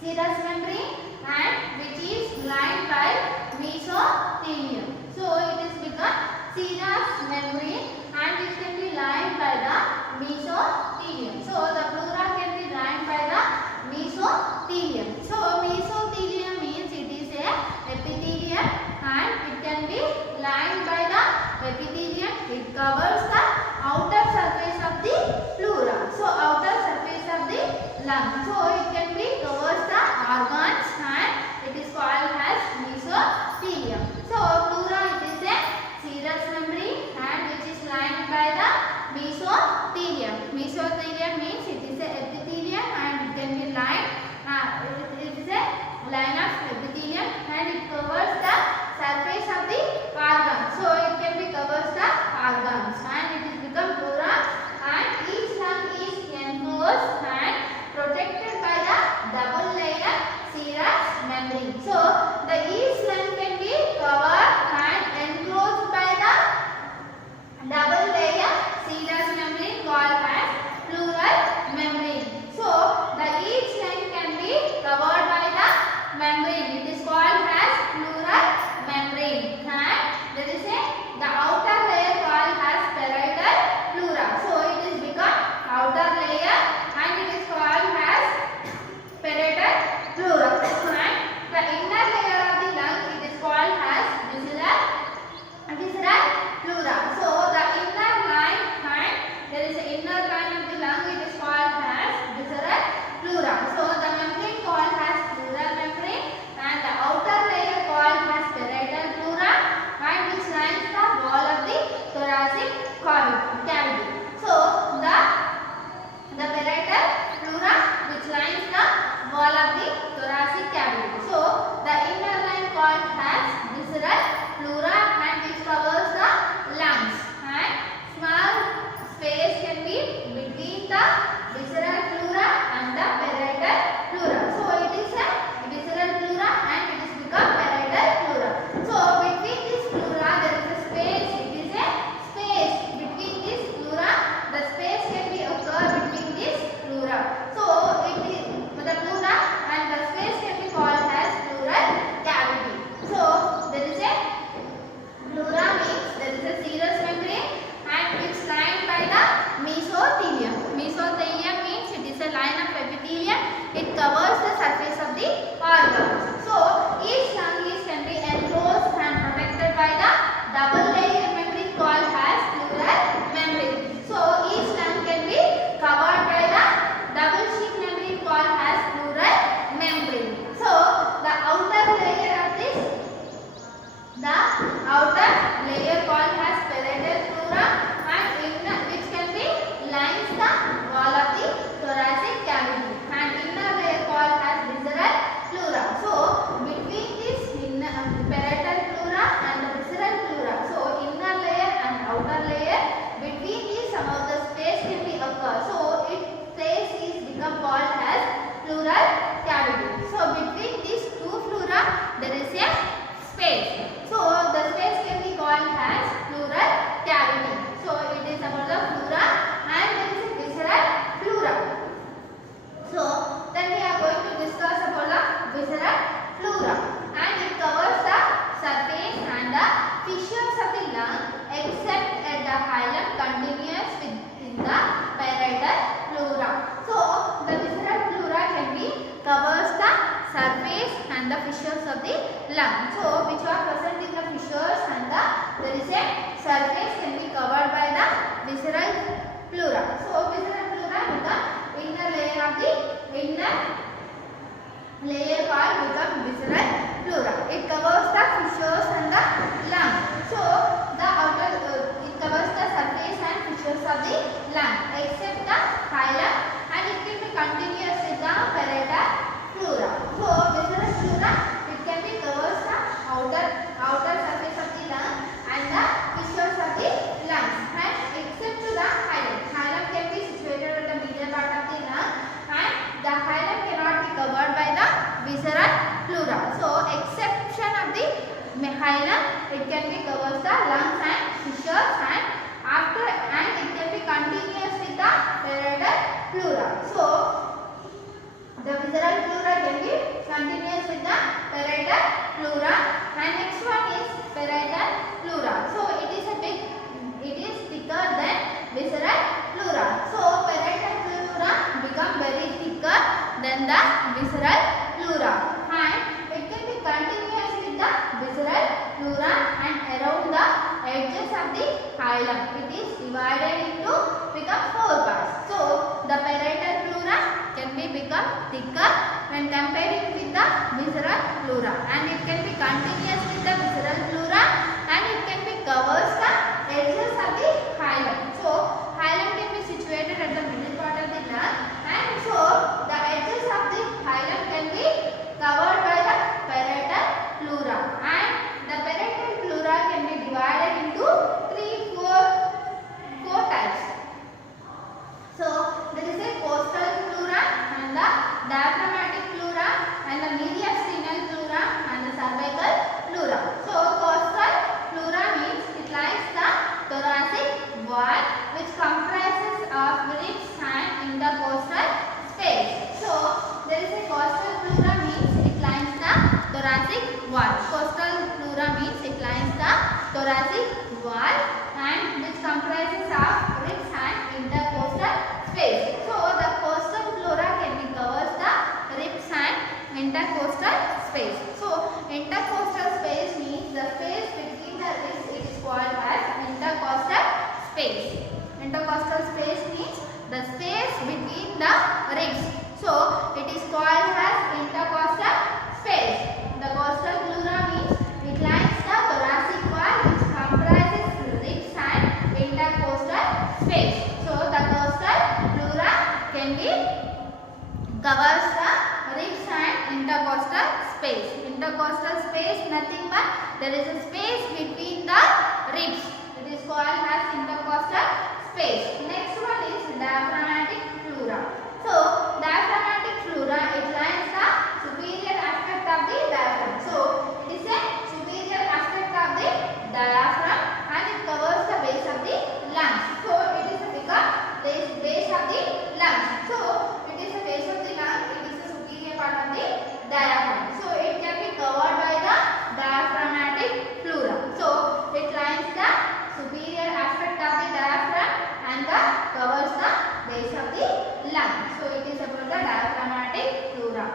serous membrane and which is lined by mesothelium. So it is become serous membrane and it can be lined by the mesothelium. So the pleura can be lined by the mesothelium. So mesothelium means it is a epithelium and it can be lined by the epithelium. It covers the outer surface of the pleura. So outer surface of the lung. So it can be covers the organs and it is called as mesothelium. So pleura it is a serous membrane and which is lined by the mesothelium. Mesothelium means it is a epithelium and it can be lined. It is a line of epithelium and it covers the surface of the organ. So it can be covers the organs and it is become pleura and each lung is enclosed and protected by the double layer serous membrane. So the each lung can be covered and enclosed by the double layer serous membrane called as pleural membrane. So the each lung can be covered by the membrane. It is called as pleural membrane and there is the outer layer called as parietal pleura. So it is become outer layer and it is called as parietal pleura and the inner layer of the lung it is called as visceral pleura. So the inner line and there is an inner line of the lung it is called as visceral pleura. So the membrane called as pleural membrane and the outer layer called as parietal pleura and which lines the wall of the thoracic cavity. So the parietal pleura which lines the wall of the thoracic cavity. So the inner line called as visceral pleura and which covers the lungs and small space can be between the visceral pleura and the parietal pleura. So it is a visceral pleura and it is become parietal pleura. So between this pleura there is a space. It is a space between this pleura. The space can be occur between this pleura. So it is the pleura and the space can be called as pleural cavity. So there is a pleura means there is a serous membrane and it's lined by the mesothelium. Mesothelium means it is a line of epithelium. It covers the surface of the organs. So each lung is can be enclosed and protected by the double layer membrane called as pleural membrane. So each lung can be covered by the double sheet membrane called as pleural membrane. So the outer layer of this, the outer layer called as parietal pleura and inner which can be lines the wall of the thoracic cavity and inner layer called as visceral pleura. So between this parietal pleura and the visceral pleura, so inner layer and outer layer, between these some of the space can be occur. So it space is become called as pleural cavity. So between these two pleura there is a space. So the space can be called as pleural cavity. So it is about the pleura and there is a visceral pleura. So then we are going to discuss about the visceral pleura and it covers the surface and the fissures of the lung except at the hilum continuous within the parietal pleura. So the visceral pleura can be covers the surface and the fissures of the lung. So which are present in the fissures and there is a surface can be covered by the visceral pleura. So visceral pleura become inner layer of the inner layer called become visceral pleura. It covers the fissures and the lung. So the outer it covers the surface and fissures of the lung except the hilum and it can be continuous with the parietal pleura. So visceral pleura it can be covers the outer surface of the lung and the fissures of the lungs and except to the hilum. Hilum can be situated at the middle part of the lung and the hilum cannot pleura, and it can be continuous with the visceral pleura, and it can be covers the edges of the hilum. So hilum can be situated at the middle part of the lung, and so the edges of the hilum can be covered by the parietal pleura, and the parietal pleura can be divided into four types. So there is a costal pleura and the diaphragmatic pleura and the mediastinal pleura and the cervical pleura. So costal pleura means it lies the thoracic wall which comprises of ribs and intercostal space. So there is a costal pleura means it lines the thoracic wall. Costal pleura means it lines the thoracic wall and which comprises of ribs and intercostal space. So the costal pleura can be covers the ribs and intercostal space. So intercostal space means the space between the ribs. It is called as intercostal space. Intercostal space means the space between the ribs. So it is called as intercostal space. The costal pleura means it lines the thoracic wall which comprises ribs and intercostal space. So the costal pleura can be covers the ribs and intercostal space. Intercostal space nothing but there is a space between the ribs. It is called as intercostal space. Next one is diaphragmatic pleura. So diaphragmatic pleura it lines the superior aspect of the diaphragm. So it is a superior aspect of the diaphragm and it covers the base of the lungs. So it is a base of the lungs. So it is the base of the lung. It is the superior part of the diaphragm. So it can be covered by the diaphragmatic pleura. So it lines the superior aspect of the diaphragm and covers the base of the lung. So it is about the diaphragmatic pleura.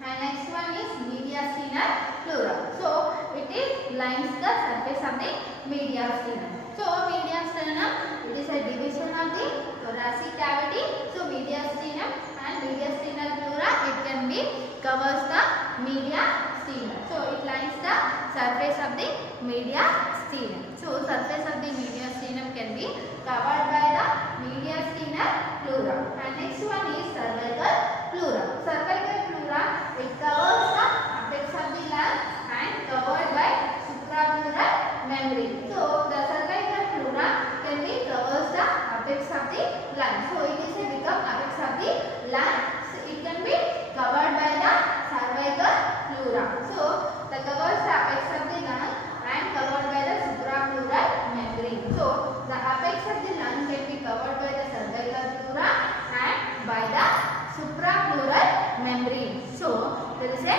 And next one is mediastinal pleura. So it is lines the surface of the mediastinum. So mediastinum it is a division of the thoracic cavity. So mediastinum and mediastinal pleura it can be covers the mediastinum. So it lines the surface of the mediastinum. So surface of the mediastinum can be covered by the mediastinal pleura. And next one is cervical pleura. Cervical pleura it covers the apex of the lung and covered by suprapleural membrane. So the cervical pleura can be covers the apex of the lung. So it is a become apex of the lung. So it can be covered by the cervical pleura. So the covers the apex of the lung and covered by the suprapleural membrane. So the apex of the lung can be covered by the cervical pleura and by the suprapleural membrane. So there is a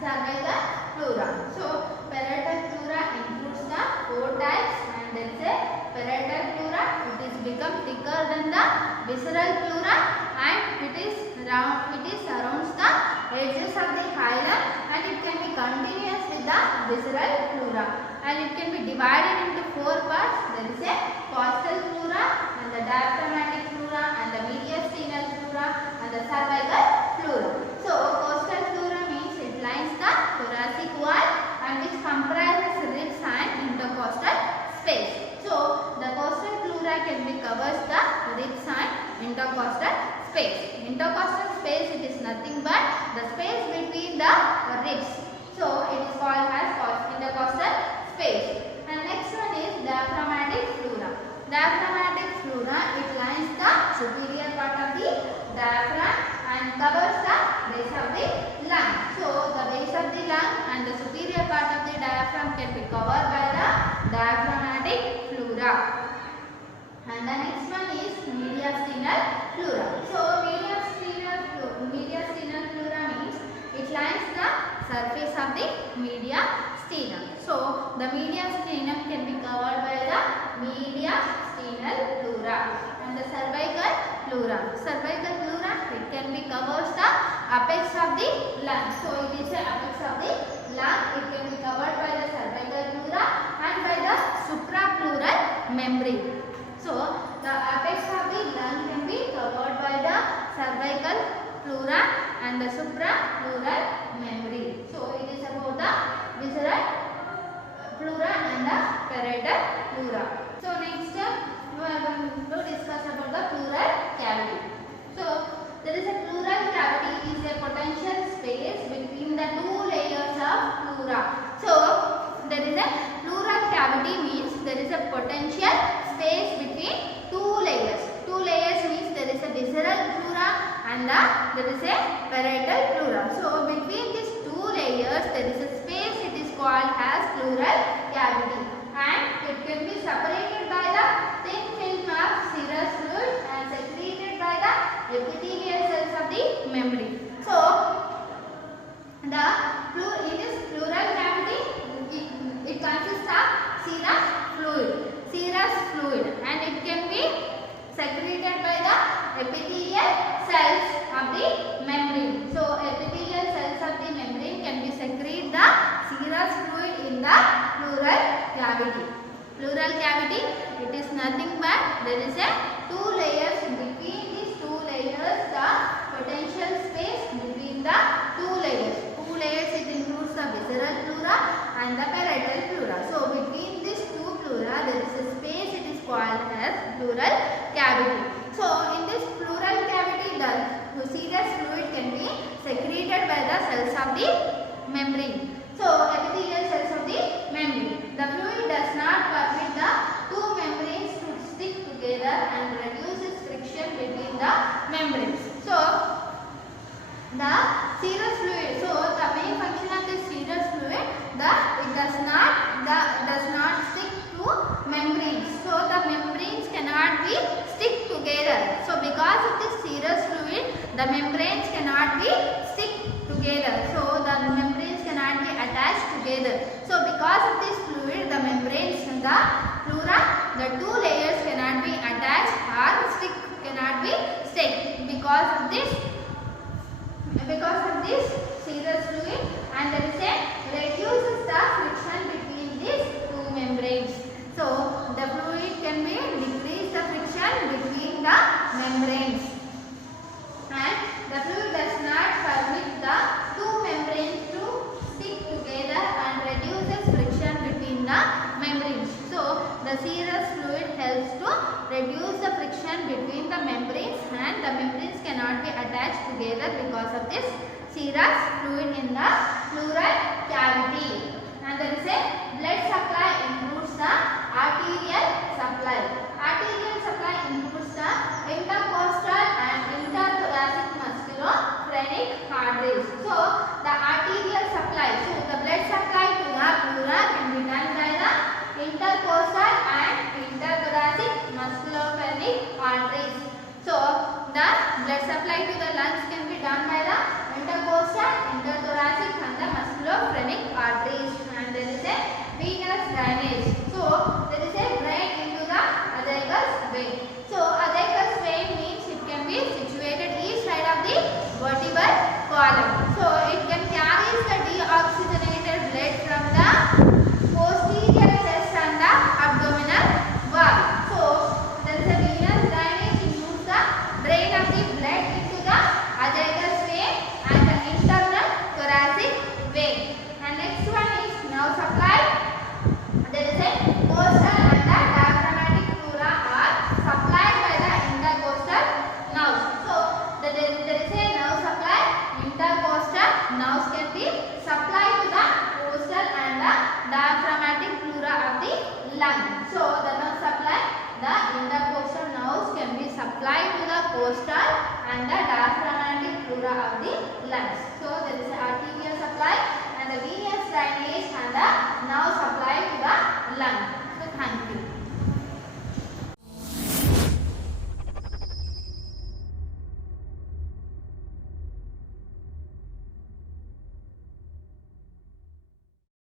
cervical pleura. So parietal pleura includes the four types, and there is a parietal pleura. It is become thicker than the visceral pleura, and it surrounds the edges of the hilum, and it can be continuous with the visceral pleura, and it can be divided into four parts. There is a costal pleura and the diaphragmatic pleura and the mediastinal pleura and the cervical pleura. So costal pleura means it lines the thoracic wall and which comprises ribs and intercostal space. So the costal pleura can be covers the ribs and intercostal space. Intercostal space it is nothing but the space between the ribs. So it is called as intercostal space. And next one is diaphragmatic pleura. Diaphragmatic pleura it lines the superior part of the diaphragm and covers the base of the lung. So the base of the lung and the superior part of the diaphragm can be covered by the diaphragmatic pleura. And the next one is mediastinal pleura. So mediastinal pleura means it lines the surface of the mediastinum. So the mediastinum can be covered by the mediastinal pleura. And the cervical pleura. Cervical pleura it can be covers the apex of the lung. So it is the apex of the lung. It can be covered by the cervical pleura and by the suprapleural membrane. So the apex of the lung can be covered by the cervical pleura and the suprapleural membrane. So it is about the visceral pleura and the parietal pleura. So next we are going to discuss about the pleural cavity. So there is a pleural cavity is a potential space between the two layers of pleura. So there is a pleural cavity means there is a potential space between two layers. Two layers means there is a visceral pleura and there is a parietal pleura. So between these two layers there is a space, it is called as pleural cavity, and it can be separated by the thin film of serous fluid and secreted by the epithelial cells of the membrane. So in this pleural cavity it consists of serous fluid and it can be secreted by the epithelial cells of the membrane. So epithelial cells of the membrane can be secrete the serous fluid in the pleural cavity. Pleural cavity, it is nothing but there is a two layers. Between these two layers the potential space between the two layers. Two layers it includes the visceral pleura and the parietal pleura. So between these two pleura there is a space, it is called as pleural cavity. So in this pleural cavity the serous fluid can be secreted by the cells of the membrane. So epithelial cells of the membrane. The fluid does not permit the two membranes to stick together and reduces friction between the membranes. So the serous fluid. So the main function of the serous fluid, it does not stick to membranes. So the membranes cannot be stick together. So because of this serous fluid, the membranes cannot be stick together. So the membranes cannot be attached together. So because of this fluid, the membranes in the pleura, the two layers cannot be attached or cannot be stick because of this serous fluid, and there is a reduces the friction between these two membranes. So the fluid can be decrease the friction between the membranes, and the fluid does not permit the two membranes to stick together and reduces friction between the membranes. So the serous fluid helps to reduce the friction between the membranes, and the membranes cannot be attached together because of this serous fluid in the pleural cavity. And there is a blood supply includes the arterial supply. Arterial supply includes the intercostal and interthoracic musculophrenic arteries. So the arterial supply, so the blood supply to the pleura can be done by the intercostal and interthoracic musculophrenic arteries. So the blood supply to the lungs can be done by the intercostal, interthoracic and the musculophrenic arteries. And there is a venous drainage. So there is a drain into the azygous vein. So azygous vein means it can be situated each side of the vertebral column. So it can carry the deoxygenated blood from the posterior chest and the abdominal wall. So there is a venous drainage includes the drain of the blood into the azygous vein and the internal thoracic vein. And next one is nerve supply. There is a costal and the diaphragmatic pleura are supplied by the intercostal nerves. So there is a nerve supply. Intercostal nerves can be supplied to the costal and the diaphragmatic pleura of the lung. So the nerve supply, the intercostal nerves can be supplied to the costal and the diaphragmatic pleura of the lungs. So there is a